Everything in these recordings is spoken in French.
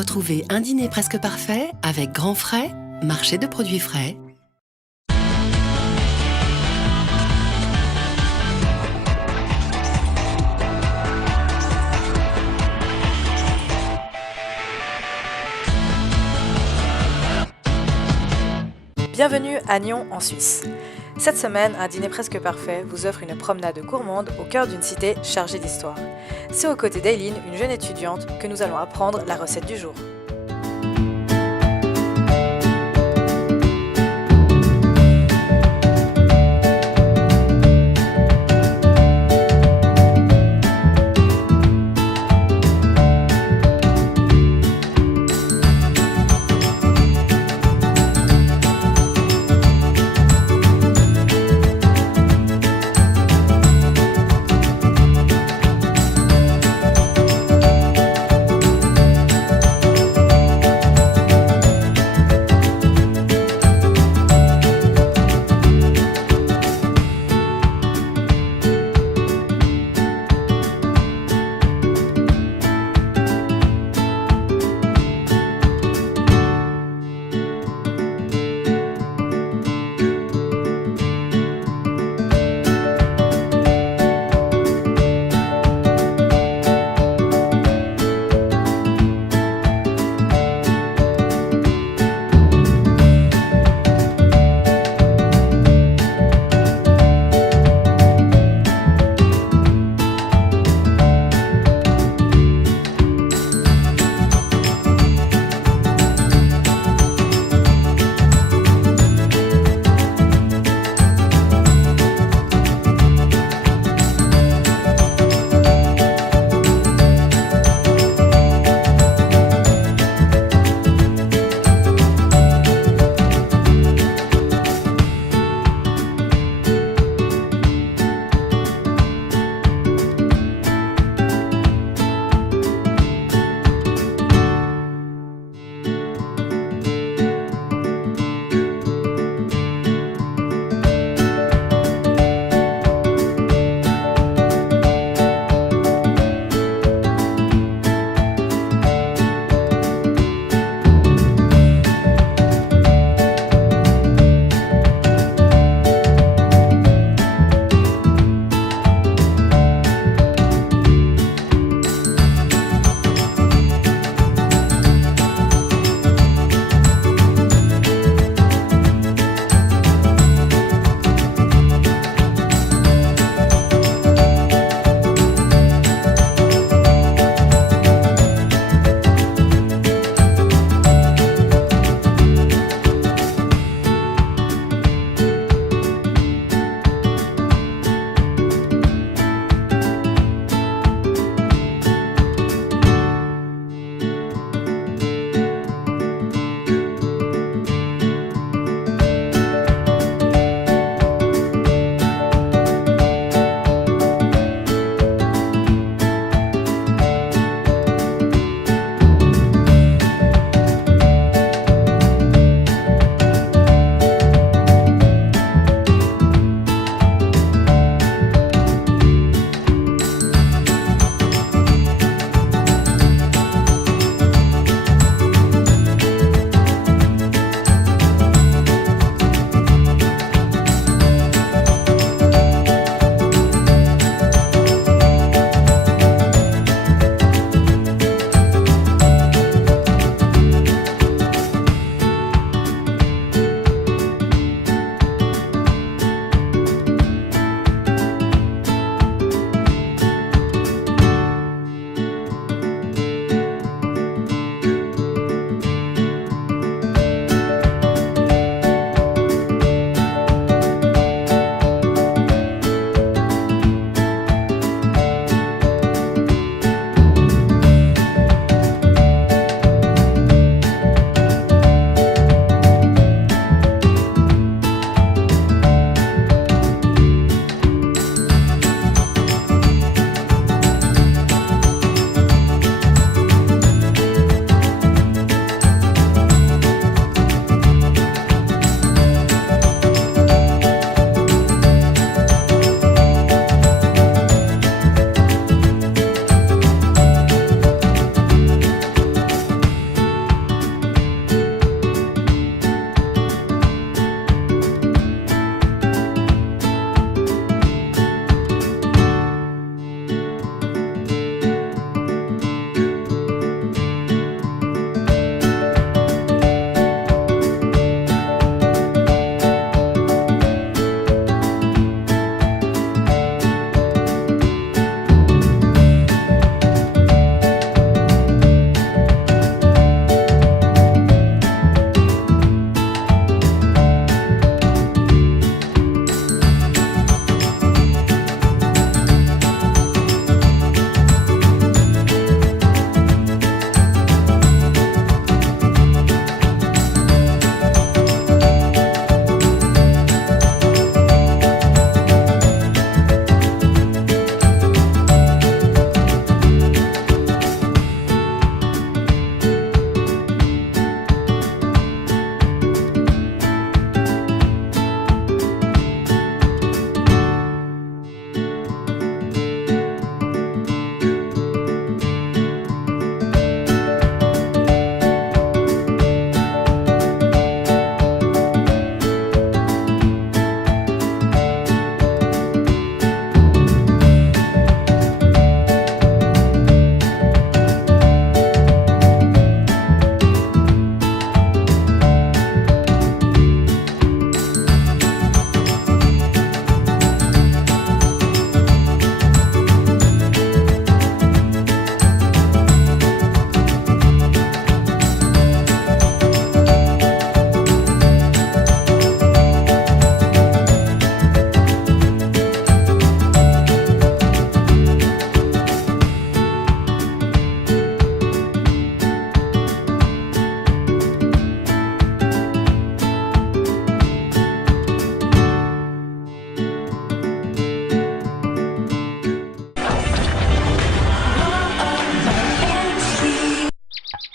Retrouvez un dîner presque parfait avec Grand Frais, marché de produits frais. Bienvenue à Nyon en Suisse. Cette semaine, un dîner presque parfait vous offre une promenade gourmande au cœur d'une cité chargée d'histoire. C'est aux côtés d'Eileen, une jeune étudiante, que nous allons apprendre la recette du jour.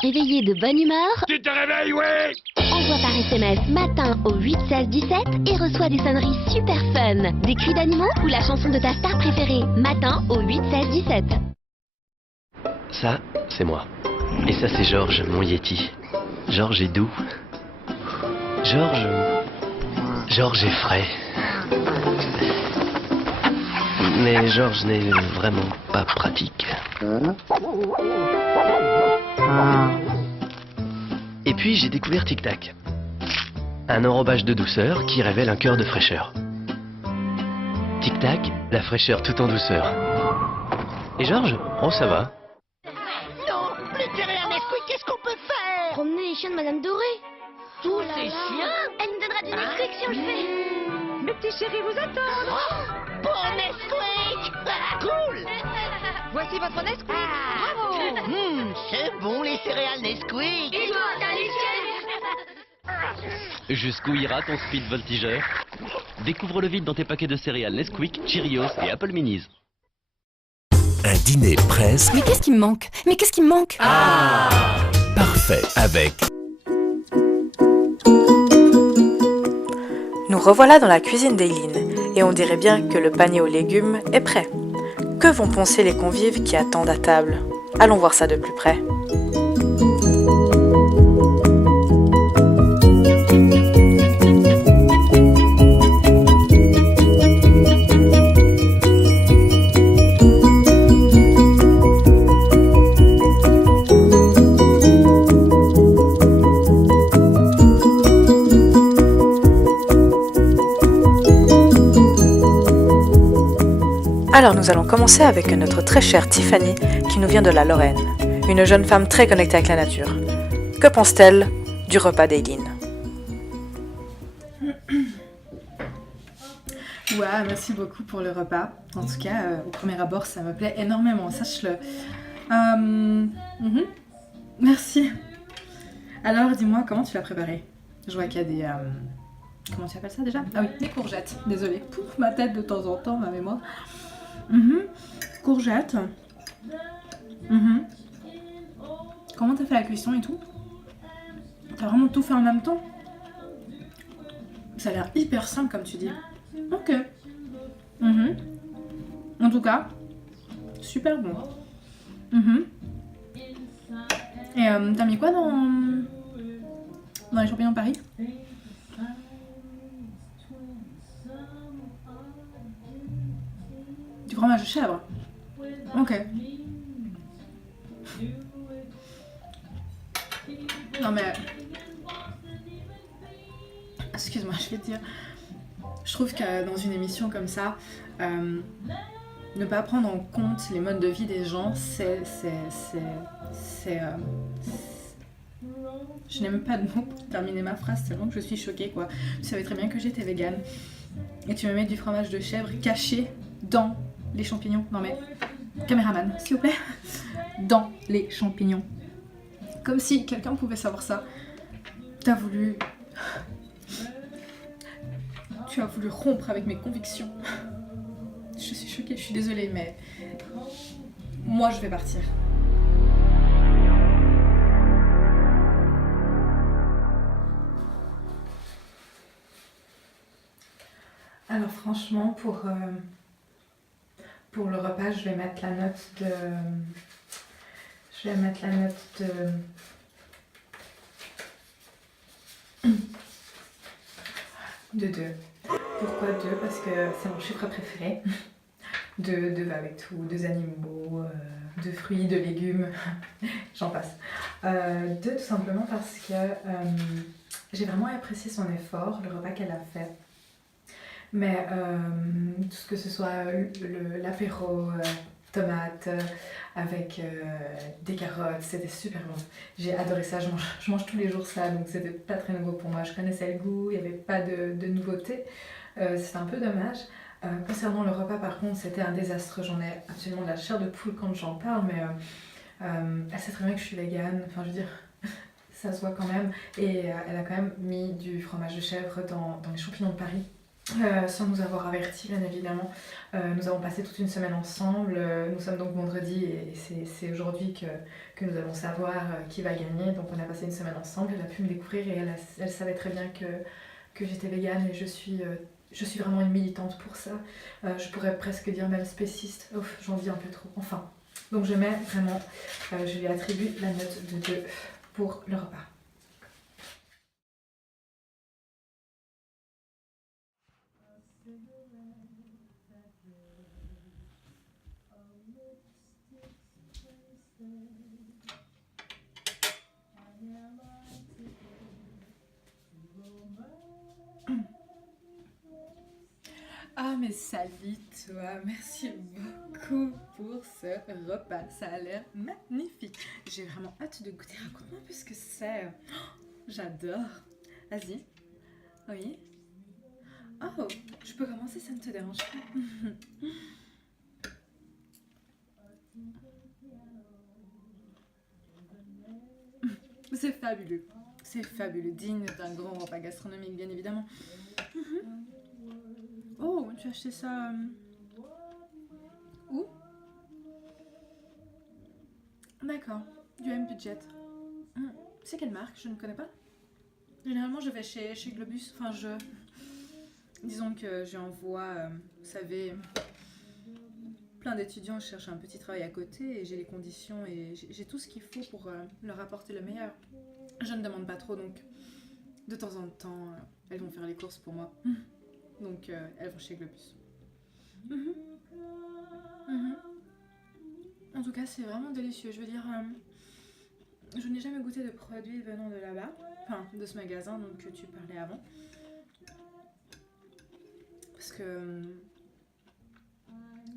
réveiller de bonne humeur? Tu te réveilles, ouais! Envoie par SMS matin au 8 16 17 et reçois des sonneries super fun. Des cris d'animaux ou la chanson de ta star préférée. Matin au 8 16 17. Ça, c'est moi. Et ça, c'est Georges, mon Yeti. Georges est doux. Georges est frais. Mais Georges n'est vraiment pas pratique. Et puis j'ai découvert Tic Tac. Un enrobage de douceur qui révèle un cœur de fraîcheur. Tic Tac, la fraîcheur tout en douceur. Et Georges? Oh, ça va. Non, plus de céréales Nesquik, qu'est-ce qu'on peut faire? Promener les chiens de Madame Doré. Tous ces chiens? Elle nous donnera du Nesquik si on le fait. Mes petits chéris vous attendent. Pour Nesquik. Cool. Voici votre Nesquik. Bravo. C'est bon les céréales Nesquik. Et toi, t'as les Jusqu'où ira ton speed voltigeur? Découvre le vide dans tes paquets de céréales Nesquik, Cheerios et Apple Minis. Un dîner presque Mais qu'est-ce qui me manque? Mais qu'est-ce qui me manque? parfait avec Nous revoilà dans la cuisine d'Eileen, et on dirait bien que le panier aux légumes est prêt. Que vont penser les convives qui attendent à table? Allons voir ça de plus près. Alors nous allons commencer avec notre très chère Tiffany qui nous vient de la Lorraine, une jeune femme très connectée avec la nature. Que pense-t-elle du repas d'Eileen? Ouais, merci beaucoup pour le repas. En tout cas, au premier abord, ça me plaît énormément, sache-le. Merci. Alors, dis-moi, comment tu l'as préparé? Je vois qu'il y a des... comment tu appelles ça déjà? Ah oui, des courgettes. Désolée. Pouf, ma tête de temps en temps, ma mémoire. Courgettes. Comment t'as fait la cuisson et tout? T'as vraiment tout fait en même temps? Ça a l'air hyper simple comme tu dis. Ok. En tout cas, super bon. Et t'as mis quoi dans les champignons de Paris? Du fromage de chèvre. Ok. Non mais... Excuse-moi, je vais te dire... Je trouve que dans une émission comme ça, ne pas prendre en compte les modes de vie des gens, je n'ai même pas de mots pour terminer ma phrase tellement que je suis choquée quoi. Tu savais très bien que j'étais végane. Et tu me mets du fromage de chèvre caché dans les champignons. Non mais, caméraman, s'il vous plaît. Dans les champignons. Comme si quelqu'un pouvait savoir ça. Tu as voulu rompre avec mes convictions. Je suis choquée, je suis désolée, mais moi je vais partir. Alors franchement, pour le repas, je vais mettre la note de... de 2. Pourquoi 2? Parce que c'est mon chiffre préféré. 2 avec tout, 2 animaux, 2 fruits, 2 légumes, j'en passe. 2 tout simplement parce que j'ai vraiment apprécié son effort, le repas qu'elle a fait. Mais tout ce que ce soit l'apéro, tomates, avec des carottes, c'était super bon. J'ai adoré ça, je mange tous les jours ça, donc c'était pas très nouveau pour moi. Je connaissais le goût, il n'y avait pas de nouveauté, c'était un peu dommage. Concernant le repas par contre, c'était un désastre, j'en ai absolument de la chair de poule quand j'en parle, mais elle sait très bien que je suis végane, enfin je veux dire, ça se voit quand même. Et elle a quand même mis du fromage de chèvre dans les champignons de Paris. sans nous avoir avertis bien évidemment. Nous avons passé toute une semaine ensemble, nous sommes donc vendredi et c'est aujourd'hui que nous allons savoir qui va gagner. Donc on a passé une semaine ensemble, elle a pu me découvrir et elle savait très bien que j'étais végane et je suis vraiment une militante pour ça. Je pourrais presque dire même spéciste, ouf, j'en dis un peu trop, enfin. Donc je mets vraiment, je lui attribue la note de 2 pour le repas. Ah mais salut toi, merci beaucoup pour ce repas, ça a l'air magnifique. J'ai vraiment hâte de goûter, raconte-moi un peu ce que c'est. Oh, j'adore. Vas-y. Oui. Oh, je peux commencer, ça ne te dérange pas. C'est fabuleux, digne d'un grand repas gastronomique bien évidemment. Oh, tu as acheté ça où? D'accord, du M-Budget. C'est quelle marque? Je ne connais pas. Généralement, je vais chez Globus. Enfin, disons que j'envoie, vous savez, plein d'étudiants cherchent un petit travail à côté et j'ai les conditions et j'ai tout ce qu'il faut pour leur apporter le meilleur. Je ne demande pas trop, donc de temps en temps, elles vont faire les courses pour moi. Donc, elles vont chez Globus. En tout cas, c'est vraiment délicieux. Je veux dire, je n'ai jamais goûté de produits venant de là-bas, enfin, de ce magasin donc, que tu parlais avant. Parce que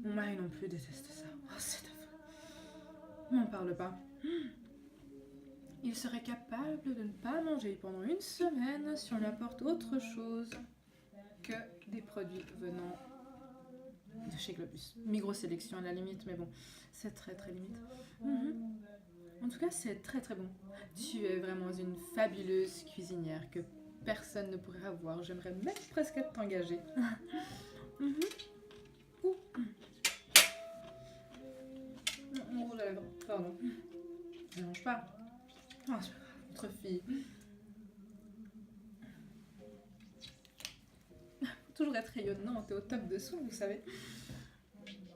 mon mari non plus déteste ça. Oh, c'est affreux. N'en parle pas. Il serait capable de ne pas manger pendant une semaine si on lui apporte autre chose que des produits venant de chez Globus. Migros Sélection à la limite, mais bon, c'est très très limite. En tout cas, c'est très très bon. Tu es vraiment une fabuleuse cuisinière que personne ne pourrait avoir. J'aimerais même presque t'engager. Mon rouge à lèvres, pardon. Ne mange pas. Oh, c'est pas grave, notre fille. Toujours être rayonnante et au top de soi, vous savez.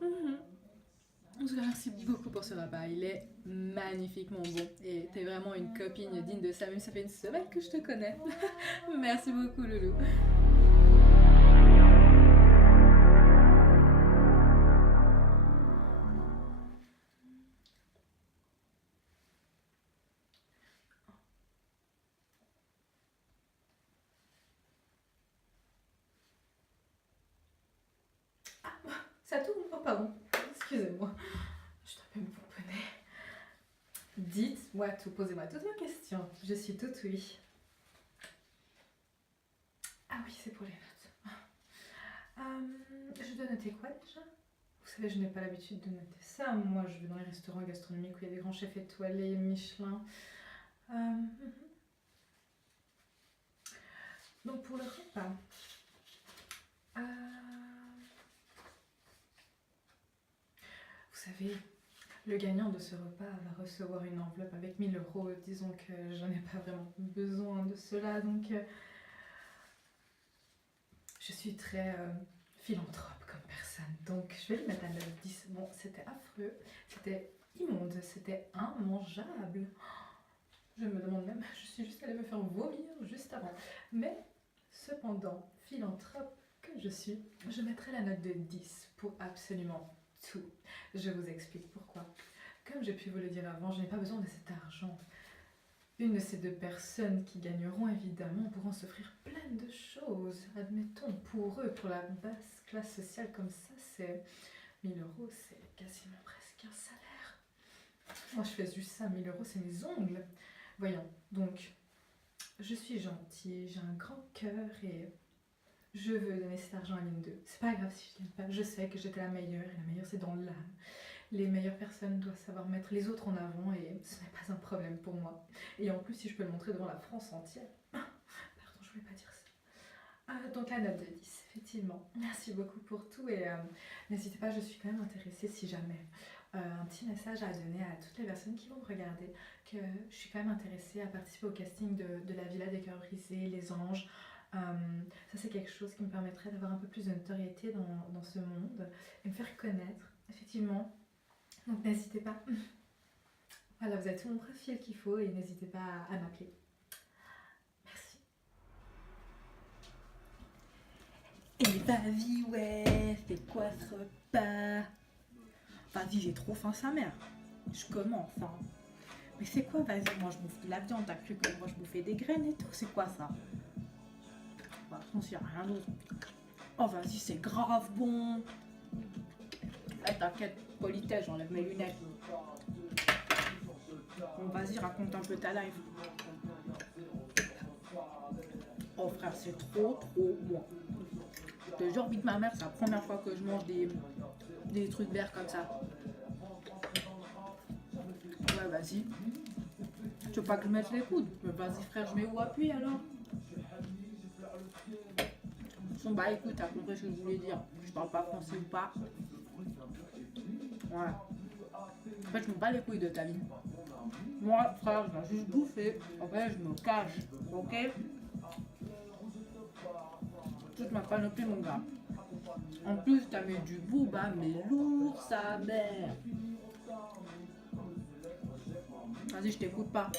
En tout cas, merci beaucoup pour ce repas. Il est magnifiquement bon. Et t'es vraiment une copine digne de ça. Même ça fait une semaine que je te connais. Merci beaucoup, Loulou. Ça tourne? Oh, pardon. Excusez-moi. Je dois même vous pomponner. Dites-moi tout, posez-moi toutes vos questions. Je suis toute oui. Ah oui, c'est pour les notes. Je dois noter quoi déjà? Vous savez, je n'ai pas l'habitude de noter ça. Moi, je vais dans les restaurants gastronomiques où il y a des grands chefs étoilés, Michelin. Donc pour le repas... Vous savez, le gagnant de ce repas va recevoir une enveloppe avec 1000 €. Disons que je n'ai pas vraiment besoin de cela, donc je suis très philanthrope comme personne. Donc je vais lui mettre un 10. Bon, c'était affreux, c'était immonde, c'était immangeable. Je me demande même, je suis juste allée me faire vomir juste avant. Mais cependant, philanthrope que je suis, je mettrai la note de 10 pour absolument tout. Je vous explique pourquoi. Comme j'ai pu vous le dire avant, je n'ai pas besoin de cet argent. Une de ces deux personnes qui gagneront évidemment pourront s'offrir plein de choses. Admettons, pour eux, pour la basse classe sociale comme ça, c'est 1000 €, c'est quasiment presque un salaire. Moi je fais juste ça, 1000 €, c'est mes ongles. Voyons, donc je suis gentille, j'ai un grand cœur et je veux donner cet argent à l'une d'eux. C'est pas grave si je l'aime pas, je sais que j'étais la meilleure et la meilleure c'est dans l'âme. Les meilleures personnes doivent savoir mettre les autres en avant et ce n'est pas un problème pour moi. Et en plus, si je peux le montrer devant la France entière. Pardon, je voulais pas dire ça. Donc la note de 10, effectivement. Merci beaucoup pour tout et n'hésitez pas, je suis quand même intéressée si jamais. Un petit message à donner à toutes les personnes qui vont me regarder, que je suis quand même intéressée à participer au casting de la Villa des Cœurs Brisés, Les Anges. Ça c'est quelque chose qui me permettrait d'avoir un peu plus de notoriété dans ce monde et me faire connaître, effectivement. Donc n'hésitez pas. Voilà, vous avez tout mon profil qu'il faut et n'hésitez pas à m'appeler. Merci. Et vas-y, ouais, c'est quoi ce repas? Vas-y, j'ai trop faim, sa mère. Je commence, hein. Mais c'est quoi, vas-y, moi je bouffe de la viande, t'as cru que moi je bouffais des graines et tout, c'est quoi ça? Bah, de toute façon, s'il n'y a rien d'autre. Oh, vas-y, c'est grave bon. Eh, t'inquiète, politesse, j'enlève mes lunettes. Bon, vas-y, raconte un peu ta life. Oh, frère, c'est trop bon. Je te jure, vite ma mère, c'est la première fois que je mange des trucs verts comme ça. Ouais, vas-y. Tu veux pas que je mette les coudes? Mais vas-y, frère, je mets où appui alors? Bon, bah écoute, t'as compris ce que je voulais dire. Je parle pas français ou pas. Ouais. En fait, je me bats les couilles de ta vie. Moi, frère, je vais juste bouffer. Après, je me cache. Ok? Toute ma panoplie, mon gars. En plus, t'as mis du booba, mais lourd, sa mère. Vas-y, je t'écoute pas.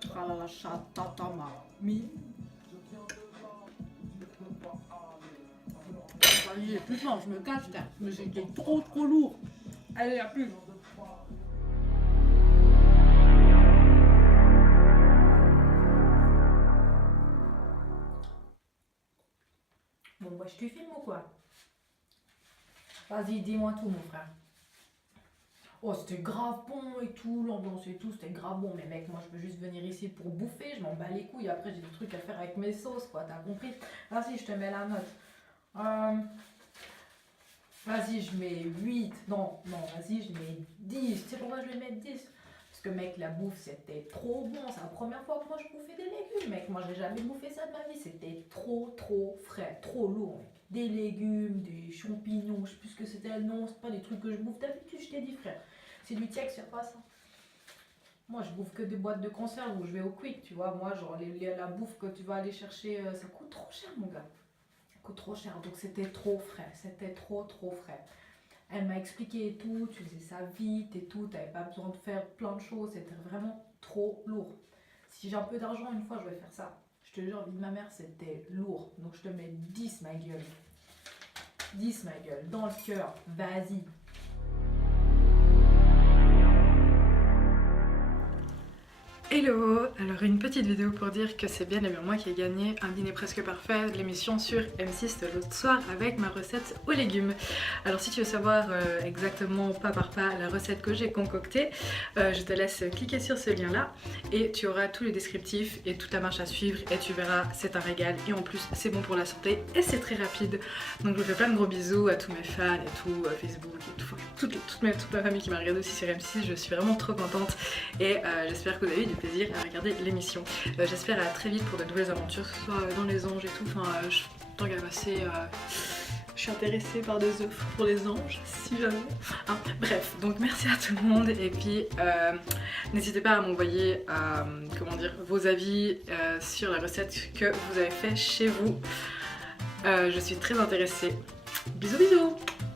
Tralala chatatama. Mi. Vas-y, j'ai plus faim, je me cache, frère. Mais c'était trop lourd. Allez, y'a plus. Bon, bah, je te filme ou quoi? Vas-y, dis-moi tout, mon frère. Oh, c'était grave bon et tout, l'ambiance et tout, c'était grave bon. Mais mec, moi, je veux juste venir ici pour bouffer, je m'en bats les couilles. Après, j'ai des trucs à faire avec mes sauces, quoi, t'as compris? Vas-y, je te mets la note. Vas-y, je mets 8. Non, vas-y, je mets 10. Tu sais pourquoi je vais mettre 10? Parce que mec, la bouffe c'était trop bon. C'est la première fois que moi je bouffais des légumes, mec. Moi j'ai jamais bouffé ça de ma vie. C'était trop frais, trop lourd, mec. Des légumes, des champignons, je sais plus ce que c'était. Non, c'est pas des trucs que je bouffe d'habitude, je t'ai dit, frère. C'est du Tiex, c'est pas ça. Moi je bouffe que des boîtes de conserve où je vais au Quick, tu vois. Moi, genre la bouffe que tu vas aller chercher, ça coûte trop cher, mon gars. Ça coûte trop cher, donc c'était trop frais. C'était trop frais. Elle m'a expliqué et tout, tu faisais ça vite et tout, t'avais pas besoin de faire plein de choses, c'était vraiment trop lourd. Si j'ai un peu d'argent, une fois je vais faire ça. Je te jure, vie de ma mère, c'était lourd. Donc je te mets 10, ma gueule. 10, ma gueule, dans le cœur, vas-y. Hello, alors une petite vidéo pour dire que c'est bien moi qui ai gagné un dîner presque parfait, l'émission sur M6 de l'autre soir avec ma recette aux légumes. Alors si tu veux savoir exactement pas par pas la recette que j'ai concoctée, je te laisse cliquer sur ce lien là et tu auras tous les descriptifs et toute la marche à suivre et tu verras, c'est un régal et en plus c'est bon pour la santé et c'est très rapide. Donc je vous fais plein de gros bisous à tous mes fans et tout, Facebook et tout, toute ma famille qui m'a regardé aussi sur M6, je suis vraiment trop contente et j'espère que vous avez eu du plaisir à regarder l'émission. J'espère à très vite pour de nouvelles aventures, que ce soit dans les anges et tout. Enfin, tant qu'à passer, je suis intéressée par des œufs pour les anges, si jamais. Hein, bref, donc merci à tout le monde et puis n'hésitez pas à m'envoyer vos avis sur la recette que vous avez fait chez vous. Je suis très intéressée. Bisous bisous.